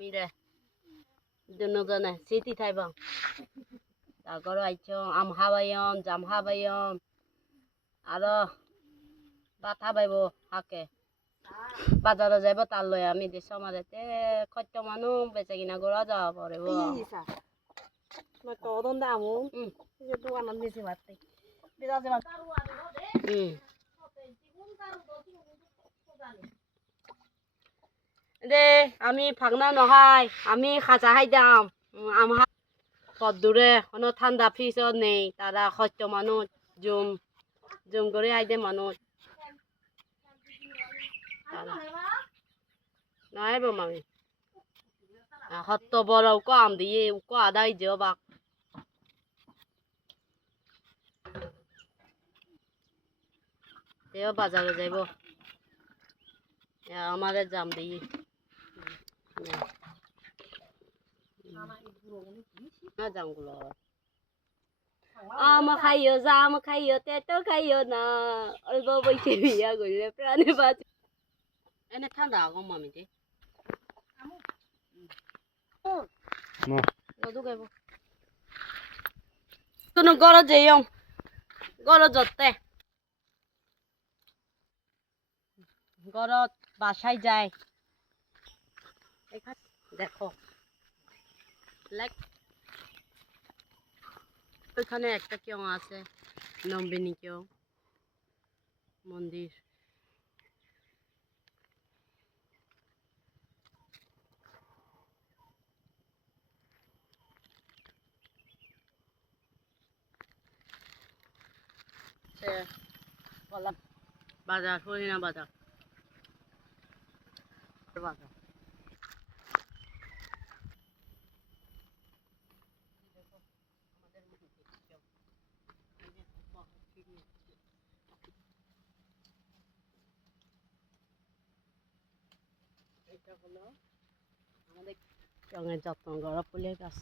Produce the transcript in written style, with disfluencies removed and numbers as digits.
মিরে দুজনে স্মৃতি থাইব তারপর আইছো আম হাবাইম জাম হাবাইম আরো বাতা বাইব হাকে বাজারে যাইব তার লই আমি দেশ আমাদেরতে খরচ মানুষ বেচে কিনা করা যাওয়া পরে তো দন্দে আমু যে দোকানত নিছি বাড়তে বিরাজে দে আমি ফাগনা নহাই আমি খাজা খাইতাম আমার পদ্দুরে কোনো ঠান্ডা ফ্রিজও নেই তারা খরচ মানুষ জুম জুম করে আইদে মানুষ নাইব মামি হত্ত বড় উকো আম দিয়ে উকো আদাই দিও বাক তেও বাজারে যাইব আমাদের জাম দিয়ে জামগুলো আম খাইও জাম খাইও তেতো খাইও না অল্প বইছে বিয়া করলে প্রাণে বাঁচ এনে ঠান্ডা আগম মামি দে কোনো গরজ যাইও গরজ যতে গরজ বাসায় যায় দেখো লাইক ওইখানে একটা কেউ আছে লম্বিনী কেউ মন্দির বাজার হরিণা বাজার বাজার এটা হলো আমাদের যত্ন করা ফুলের গাছ